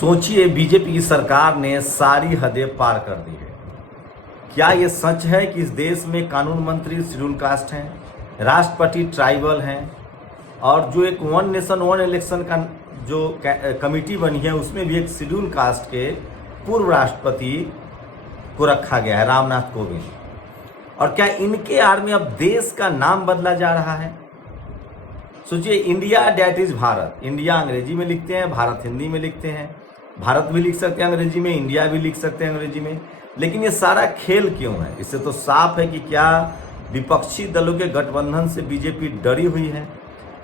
सोचिए, बीजेपी की सरकार ने सारी हदें पार कर दी है। क्या ये सच है कि इस देश में कानून मंत्री शेड्यूल कास्ट हैं, राष्ट्रपति ट्राइबल हैं, और जो एक वन नेशन वन इलेक्शन का जो कमेटी बनी है उसमें भी एक शेड्यूल कास्ट के पूर्व राष्ट्रपति को रखा गया है, रामनाथ कोविंद। और क्या इनके आड़ में अब देश का नाम बदला जा रहा है? सोचिए, India that is Bharat. India अंग्रेजी में लिखते हैं, भारत हिंदी में लिखते हैं। भारत भी लिख सकते हैं अंग्रेजी में, इंडिया भी लिख सकते हैं अंग्रेजी में। लेकिन ये सारा खेल क्यों है? इससे तो साफ है कि क्या विपक्षी दलों के गठबंधन से बीजेपी डरी हुई है।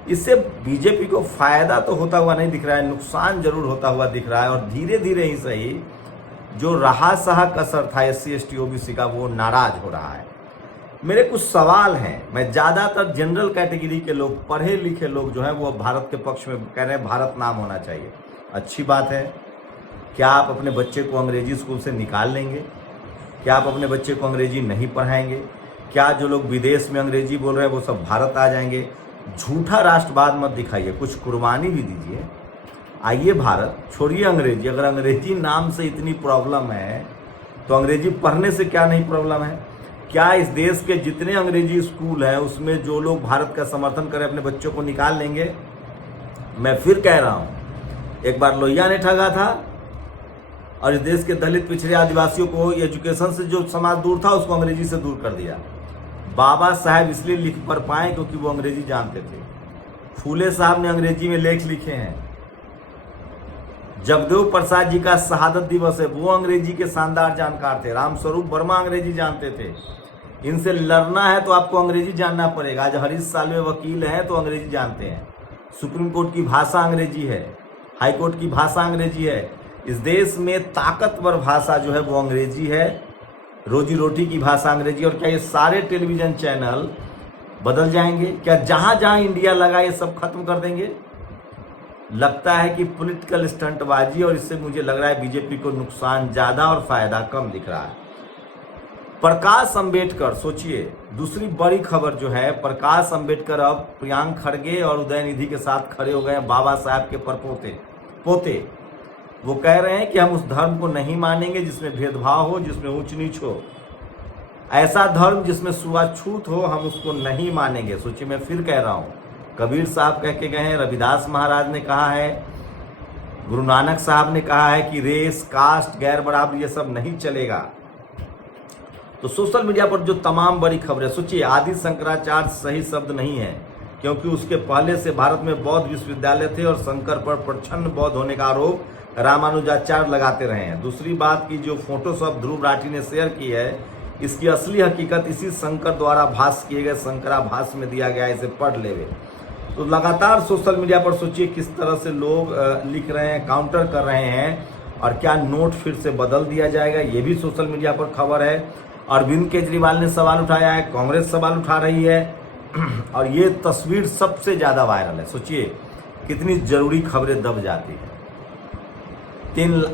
इससे बीजेपी को फायदा तो होता हुआ नहीं दिख रहा है, नुकसान जरूर होता हुआ दिख रहा है। और धीरे धीरे ही सही जो रहा सहा कसर था SC ST OBC का, वो नाराज हो रहा है। मेरे कुछ सवाल हैं। मैं ज़्यादातर जनरल कैटेगरी के लोग, पढ़े लिखे लोग जो हैं वो भारत के पक्ष में कह रहे हैं भारत नाम होना चाहिए। अच्छी बात है। क्या आप अपने बच्चे को अंग्रेजी स्कूल से निकाल लेंगे? क्या आप अपने बच्चे को अंग्रेजी नहीं पढ़ाएंगे? क्या जो लोग विदेश में अंग्रेजी बोल रहे हैं वो सब भारत आ जाएंगे? झूठा राष्ट्रवाद मत दिखाइए, कुछ कुर्बानी भी दीजिए। आइए भारत, छोड़िए अंग्रेजी। अगर अंग्रेजी नाम से इतनी प्रॉब्लम है तो अंग्रेजी पढ़ने से क्या नहीं प्रॉब्लम है? क्या इस देश के जितने अंग्रेजी स्कूल हैं उसमें जो लोग भारत का समर्थन करें अपने बच्चों को निकाल लेंगे? मैं फिर कह रहा हूं, एक बार लोहिया ने ठगा था और इस देश के दलित पिछड़े आदिवासियों को एजुकेशन से जो समाज दूर था उसको अंग्रेजी से दूर कर दिया। बाबा साहब इसलिए लिख पढ़ पाए क्योंकि वो अंग्रेजी जानते थे। फूले साहब ने अंग्रेजी में लेख लिखे हैं। जगदेव प्रसाद जी का शहादत दिवस है, वो अंग्रेजी के शानदार जानकार थे। रामस्वरूप वर्मा अंग्रेजी जानते थे। इनसे लड़ना है तो आपको अंग्रेजी जानना पड़ेगा। आज हरीश साल्वे वकील हैं तो अंग्रेजी जानते हैं। सुप्रीम कोर्ट की भाषा अंग्रेजी है, हाई कोर्ट की भाषा अंग्रेजी है। इस देश में ताकतवर भाषा जो है वो अंग्रेजी है, रोजी रोटी की भाषा अंग्रेजी। और क्या ये सारे टेलीविजन चैनल बदल जाएंगे? क्या जहां जहां इंडिया लगा ये सब खत्म कर देंगे? लगता है कि पॉलिटिकल स्टंटबाजी, और इससे मुझे लग रहा है बीजेपी को नुकसान ज्यादा और फायदा कम दिख रहा है। प्रकाश अंबेडकर, सोचिए, दूसरी बड़ी खबर जो है, प्रकाश अंबेडकर अब प्रियांक खड़गे और उदयनिधि के साथ खड़े हो गए हैं, बाबा साहब के पोते। वो कह रहे हैं कि हम उस धर्म को नहीं मानेंगे जिसमें भेदभाव हो, जिसमें ऊंच नीच हो। ऐसा धर्म जिसमें छूआछूत हो, हम उसको नहीं मानेंगे। सोचिए, मैं फिर कह रहा हूं, कबीर साहब कह के गए हैं, रविदास महाराज ने कहा है, गुरु नानक साहब ने कहा है कि रेस, कास्ट, गैर बराबरी ये सब नहीं चलेगा। तो सोशल मीडिया पर जो तमाम बड़ी खबरें, सोचिए, आदि शंकराचार्य सही शब्द नहीं है क्योंकि उसके पहले से भारत में बौद्ध विश्वविद्यालय थे और शंकर पर प्रच्छन्न बौद्ध होने का आरोप रामानुजाचार्य लगाते रहे हैं। दूसरी बात की जो फोटोशॉप ध्रुव राठी ने शेयर की है, इसकी असली हकीकत इसी शंकर द्वारा भाष्य किए गए शंकराभाष्य में दिया गया है, इसे पढ़ लेवे। तो लगातार सोशल मीडिया पर सोचिए किस तरह से लोग लिख रहे हैं, काउंटर कर रहे हैं। और क्या नोट फिर से बदल दिया जाएगा, ये भी सोशल मीडिया पर खबर है। अरविंद केजरीवाल ने सवाल उठाया है, कांग्रेस सवाल उठा रही है, और ये तस्वीर सबसे ज्यादा वायरल है। सोचिए कितनी जरूरी खबरें दब जाती है।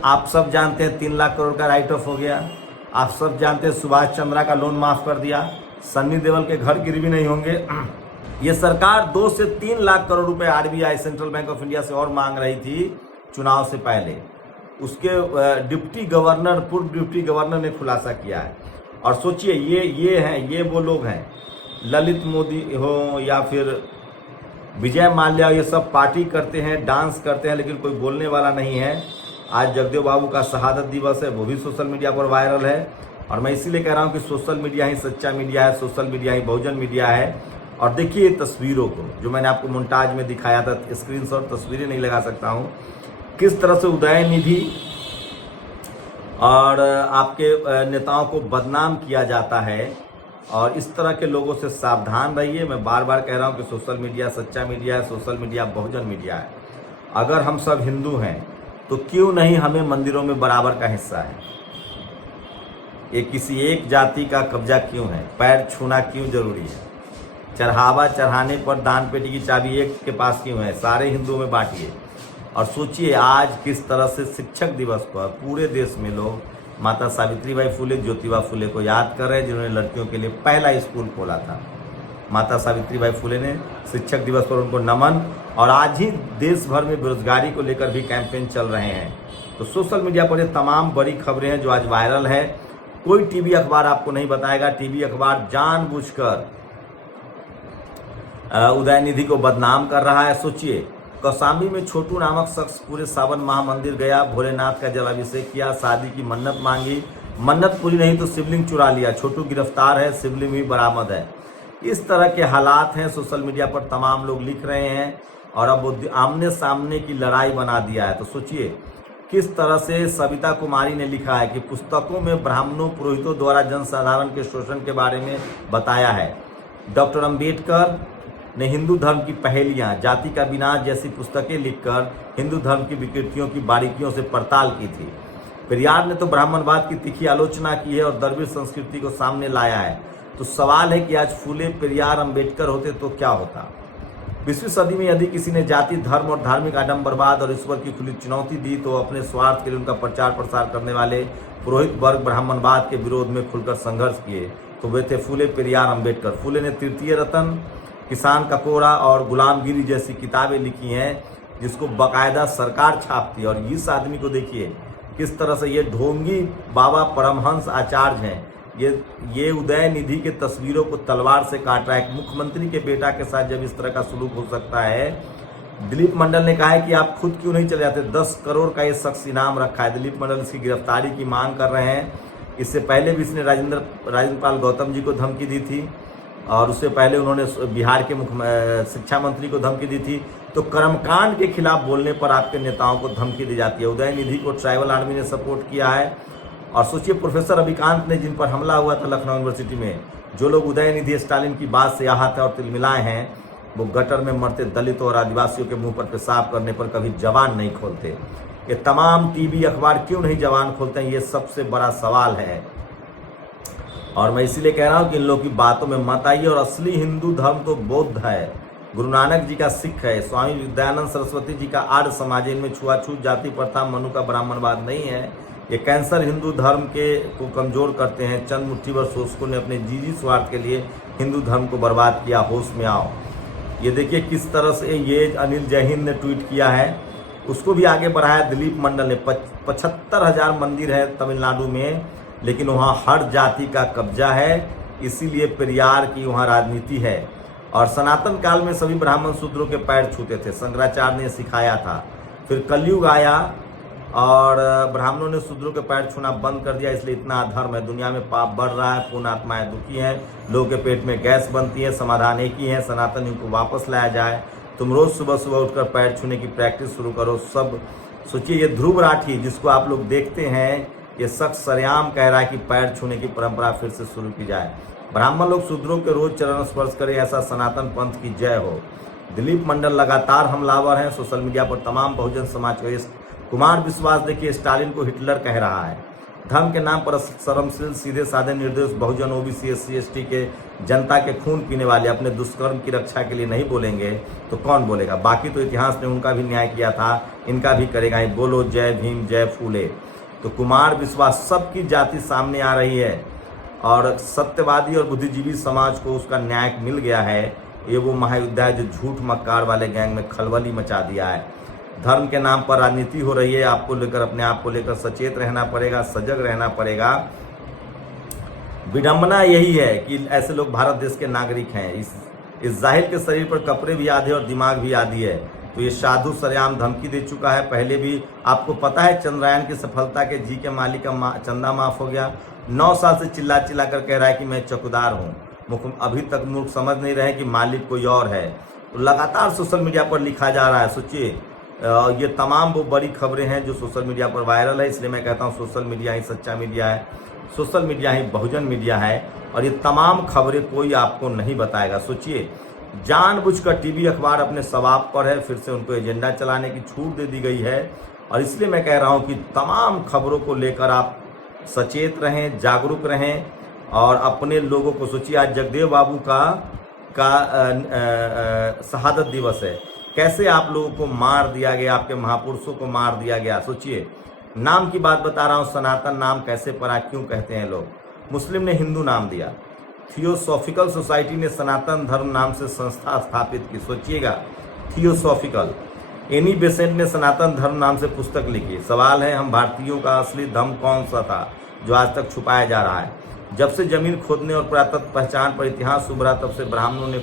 आप सब जानते हैं 3 लाख करोड़ का राइट ऑफ हो गया। आप सब जानते हैं सुभाष चंद्रा का लोन माफ कर दिया। सन्नी देओल के घर गिरवी नहीं होंगे। ये सरकार 2 से 3 लाख करोड़ रुपए RBI, central bank of India से और मांग रही थी चुनाव से पहले। उसके डिप्टी गवर्नर, पूर्व डिप्टी गवर्नर ने खुलासा किया है। और सोचिए, ये वो लोग हैं, ललित मोदी हो या फिर विजय माल्या, ये सब पार्टी करते हैं, डांस करते हैं, लेकिन कोई बोलने वाला नहीं है। आज जगदेव बाबू का शहादत दिवस है, वो भी सोशल मीडिया पर वायरल है। और मैं इसीलिए कह रहा हूँ कि सोशल मीडिया ही सच्चा मीडिया है, सोशल मीडिया ही बहुजन मीडिया है। और देखिए तस्वीरों को, जो मैंने आपको मोन्टाज में दिखाया था, स्क्रीनशॉट तस्वीरें नहीं लगा सकता हूँ, किस तरह से उदयनिधि और आपके नेताओं को बदनाम किया जाता है। और इस तरह के लोगों से सावधान रहिए। मैं बार बार कह रहा हूँ कि सोशल मीडिया सच्चा मीडिया है, सोशल मीडिया बहुजन मीडिया है। अगर हम सब हिंदू हैं तो क्यों नहीं हमें मंदिरों में बराबर का हिस्सा है? ये किसी एक जाति का कब्जा क्यों है? पैर छूना क्यों जरूरी है? चढ़ावा चढ़ाने पर दान पेटी की चाबी एक के पास क्यों है? सारे हिंदुओं में बांटिए। और सोचिए आज किस तरह से शिक्षक दिवस पर पूरे देश में लोग माता सावित्रीबाई फुले, ज्योतिबा फुले को याद कर रहे हैं, जिन्होंने लड़कियों के लिए पहला स्कूल खोला था। माता सावित्रीबाई फुले ने। शिक्षक दिवस पर उनको नमन। और आज ही देश भर में बेरोजगारी को लेकर भी कैंपेन चल रहे हैं। तो सोशल मीडिया पर ये तमाम बड़ी खबरें हैं जो आज वायरल है। कोई टीवी अखबार आपको नहीं बताएगा। टीवी अखबार जानबूझकर उदयनिधि को बदनाम कर रहा है। सोचिए, कौशाम्बी में छोटू नामक शख्स पूरे सावन माह मंदिर गया, भोलेनाथ का जलाभिषेक किया, शादी की मन्नत मांगी, मन्नत पूरी नहीं तो शिवलिंग चुरा लिया। छोटू गिरफ्तार है, शिवलिंग भी बरामद है। इस तरह के हालात हैं। सोशल मीडिया पर तमाम लोग लिख रहे हैं और अब आमने सामने की लड़ाई बना दिया है। तो सोचिए किस तरह से सविता कुमारी ने लिखा है कि पुस्तकों में ब्राह्मणों पुरोहितों द्वारा जनसाधारण के शोषण के बारे में बताया है। डॉक्टर अंबेडकर ने हिंदू धर्म की पहेलियां, जाति का विनाश जैसी पुस्तकें लिखकर हिंदू धर्म की विकृतियों की बारीकियों से पड़ताल की थी। पेरियार ने तो ब्राह्मणवाद की तीखी आलोचना की है और द्रविड़ संस्कृति को सामने लाया है। तो सवाल है कि आज फुले, पेरियार, अंबेडकर होते तो क्या होता। 20वीं सदी में यदि किसी ने जाति, धर्म और धार्मिक आडंबरवाद और ईश्वर की खुली चुनौती दी तो अपने स्वार्थ के लिए उनका प्रचार प्रसार करने वाले पुरोहित वर्ग ब्राह्मणवाद के विरोध में खुलकर संघर्ष किए। तो वे थे फुले, पेरियार, अंबेडकर। फुले ने तृतीय रतन, किसान का कोरा और गुलामगिरी जैसी किताबें लिखी हैं जिसको बाकायदा सरकार छापती है। और इस आदमी को देखिए किस तरह से ये ढोंगी बाबा परमहंस आचार्य हैं। ये उदयनिधि के तस्वीरों को तलवार से काट रहा है। एक मुख्यमंत्री के बेटा के साथ जब इस तरह का सलूक हो सकता है। दिलीप मंडल ने कहा है कि आप खुद क्यों नहीं चले जाते। 10 करोड़ का ये शख्स इनाम रखा है। दिलीप मंडल इसकी गिरफ्तारी की मांग कर रहे हैं। इससे पहले भी इसने राजेंद्र पाल गौतम जी को धमकी दी थी और उससे पहले उन्होंने बिहार के मुख्य शिक्षा मंत्री को धमकी दी थी। तो कर्मकांड के खिलाफ बोलने पर आपके नेताओं को धमकी दी जाती है। उदयनिधि को ट्राइबल आर्मी ने सपोर्ट किया है। और सोचिए प्रोफेसर अभिकांत ने, जिन पर हमला हुआ था लखनऊ यूनिवर्सिटी में, जो लोग उदयनिधि स्टालिन की बात से आहत है और तिलमिलाए हैं, वो गटर में मरते दलितों और आदिवासियों के मुंह पर पेशाब करने पर कभी जबान नहीं खोलते। ये तमाम टीवी अखबार क्यों नहीं जबान खोलते हैं, ये सबसे बड़ा सवाल है। और मैं इसीलिए कह रहा हूँ कि इन लोगों की बातों में मत आइए। और असली हिंदू धर्म तो बौद्ध है, गुरु नानक जी का सिख है, स्वामी विद्यानंद सरस्वती जी का आर्य समाज है। इनमें छुआछूत, जाति प्रथा, मनु का ब्राह्मणवाद नहीं है। ये कैंसर हिंदू धर्म को कमजोर करते हैं। चंद मुट्ठीभर शोषकों ने अपने निजी स्वार्थ के लिए हिंदू धर्म को बर्बाद किया। होश में आओ। ये देखिए किस तरह से ये अनिल जय हिंद ने ट्वीट किया है, उसको भी आगे बढ़ाया दिलीप मंडल ने। 75,000 मंदिर है तमिलनाडु में, लेकिन वहाँ हर जाति का कब्जा है, इसीलिए पेरियार की वहाँ राजनीति है। और सनातन काल में सभी ब्राह्मण शूद्रों के पैर छूते थे, शंकराचार्य ने सिखाया था। फिर कलयुग आया और ब्राह्मणों ने शूद्रों के पैर छूना बंद कर दिया, इसलिए इतना अधर्म है। दुनिया में पाप बढ़ रहा है, पूर्ण आत्माएं दुखी हैं, लोगों के पेट में गैस बनती है। समाधान एक ही है, सनातन युग को वापस लाया जाए। तुम रोज सुबह सुबह उठकर पैर छूने की प्रैक्टिस शुरू करो। सब सोचिए, ये ध्रुव राठी जिसको आप लोग देखते हैं, ये शख्स सरेआम कह रहा है कि पैर छूने की परंपरा फिर से शुरू की जाए। ब्राह्मण लोग शूद्रों के रोज चरण स्पर्श करें, ऐसा सनातन पंथ की जय हो। दिलीप मंडल लगातार हमलावर हैं सोशल मीडिया पर। तमाम बहुजन समाज के कुमार विश्वास देखिए स्टालिन को हिटलर कह रहा है। धर्म के नाम पर शर्मशील, सीधे साधे, निर्दोष बहुजन, ओबीसी, SC ST के जनता के खून पीने वाले अपने दुष्कर्म की रक्षा के लिए नहीं बोलेंगे तो कौन बोलेगा। बाकी तो इतिहास ने उनका भी न्याय किया था, इनका भी करेगा ही। बोलो जय भीम, जय फूले। तो कुमार विश्वास, सबकी जाति सामने आ रही है और सत्यवादी और बुद्धिजीवी समाज को उसका न्याय मिल गया है। ये वो महायुद्ध है जो झूठ मक्कार वाले गैंग में खलबली मचा दिया है। धर्म के नाम पर राजनीति हो रही है। आपको लेकर, अपने आप को लेकर सचेत रहना पड़ेगा, सजग रहना पड़ेगा। विडंबना यही है कि ऐसे लोग भारत देश के नागरिक हैं। इस जाहिल के शरीर पर कपड़े भी आधे और दिमाग भी आधी है। तो ये साधु सरेआम धमकी दे चुका है। पहले भी आपको पता है चंद्रयान की सफलता के जी के मालिक का चंदा माफ हो गया। 9 साल से चिल्ला चिल्ला कर कह रहा है कि मैं चौकीदार हूँ। अभी तक मूर्ख समझ नहीं रहे कि मालिक कोई और है। तो लगातार सोशल मीडिया पर लिखा जा रहा है। सोचिए, ये तमाम वो बड़ी खबरें हैं जो सोशल मीडिया पर वायरल है। इसलिए मैं कहता हूँ सोशल मीडिया ही सच्चा मीडिया है, सोशल मीडिया ही बहुजन मीडिया है। और ये तमाम खबरें कोई आपको नहीं बताएगा। सोचिए, जानबूझकर टीवी अखबार अपने सवाब पर है, फिर से उनको एजेंडा चलाने की छूट दे दी गई है। और इसलिए मैं कह रहा हूँ कि तमाम खबरों को लेकर आप सचेत रहें, जागरूक रहें और अपने लोगों को। सोचिए, आज जगदेव बाबू का शहादत दिवस है। कैसे आप लोगों को मार दिया गया, आपके महापुरुषों को मार दिया गया। सोचिए, नाम की बात बता रहा हूँ, सनातन नाम कैसे पड़ा, क्यों कहते हैं लोग। मुस्लिम ने हिंदू नाम दिया, थियोसॉफिकल सोसाइटी ने सनातन धर्म नाम से संस्था स्थापित की। सोचिएगा, थियोसॉफिकल। एनी बेसेंट ने सनातन धर्म नाम से पुस्तक लिखी। सवाल है, हम भारतीयों का असली धर्म कौन सा था जो आज तक छुपाया जा रहा है? जब से जमीन खोदने और पुरातत्व पहचान पर इतिहास उभरा तब से ब्राह्मणों ने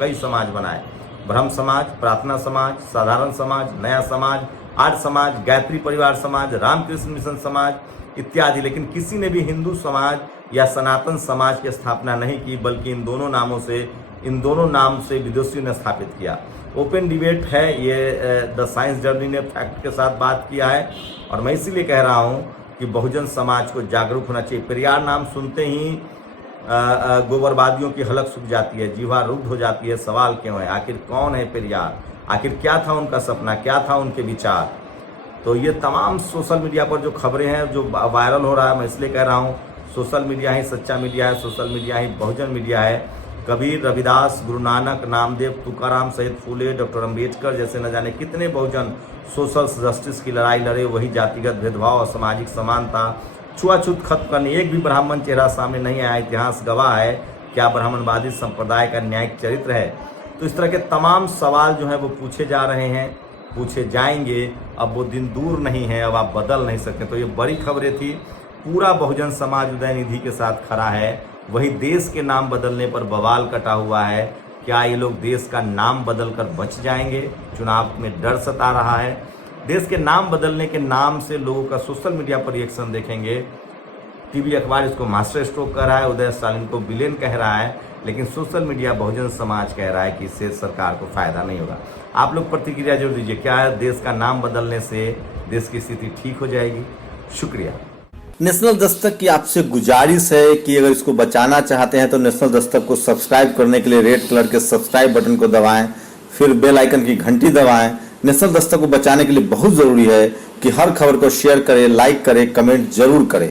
कई समाज बनाए। ब्रह्म समाज, प्रार्थना समाज, साधारण समाज, नया समाज, आर्य समाज, गायत्री परिवार समाज, रामकृष्ण मिशन समाज इत्यादि। लेकिन किसी ने भी हिंदू समाज या सनातन समाज की स्थापना नहीं की, बल्कि इन दोनों नाम से विदेशियों ने स्थापित किया। ओपन डिबेट है ये, द साइंस जर्नी ने फैक्ट के साथ बात किया है। और मैं इसीलिए कह रहा हूँ कि बहुजन समाज को जागरूक होना चाहिए। पेरियार नाम सुनते ही गोबरवादियों की हलक सूख जाती है, जीवा रुद्ध हो जाती है। सवाल क्यों है? आखिर कौन है पेरियार? आखिर क्या था उनका सपना, क्या था उनके विचार? तो ये तमाम सोशल मीडिया पर जो खबरें हैं, जो वायरल हो रहा है, मैं इसलिए कह रहा हूँ सोशल मीडिया ही सच्चा मीडिया है, सोशल मीडिया ही बहुजन मीडिया है। कबीर, रविदास, गुरु नानक, नामदेव, तुकाराम, सहित फूले, डॉक्टर अम्बेडकर जैसे न जाने कितने बहुजन सोशल जस्टिस की लड़ाई लड़े। वही जातिगत भेदभाव और सामाजिक समानता, छुआछूत खत्म करने एक भी ब्राह्मण चेहरा सामने नहीं आया। इतिहास गवाह है, क्या ब्राह्मणवादी संप्रदाय का न्यायिक चरित्र है? तो इस तरह के तमाम सवाल जो हैं वो पूछे जा रहे हैं, पूछे जाएंगे। अब वो दिन दूर नहीं है, अब आप बदल नहीं सकते। तो ये बड़ी खबरें थी। पूरा बहुजन समाज उदय निधि के साथ खड़ा है। वही देश के नाम बदलने पर बवाल कटा हुआ है। क्या ये लोग देश का नाम बदलकर बच जाएंगे? चुनाव में डर सता रहा है। देश के नाम बदलने के नाम से लोगों का सोशल मीडिया पर रिएक्शन देखेंगे। टीवी अखबार इसको मास्टर स्ट्रोक कर रहा है, उदय स्टालिन को विलेन कह रहा है, लेकिन सोशल मीडिया बहुजन समाज कह रहा है कि इससे सरकार को फायदा नहीं होगा। आप लोग प्रतिक्रिया जरूर दीजिए। क्या देश का नाम बदलने से देश की स्थिति ठीक हो जाएगी? शुक्रिया। नेशनल दस्तक की आपसे गुजारिश है कि अगर इसको बचाना चाहते हैं तो नेशनल दस्तक को सब्सक्राइब करने के लिए रेड कलर के सब्सक्राइब बटन को दबाएं, फिर बेल आइकन की घंटी दबाएं। नेशनल दस्तक को बचाने के लिए बहुत जरूरी है कि हर खबर को शेयर करें, लाइक करें, कमेंट जरूर करें।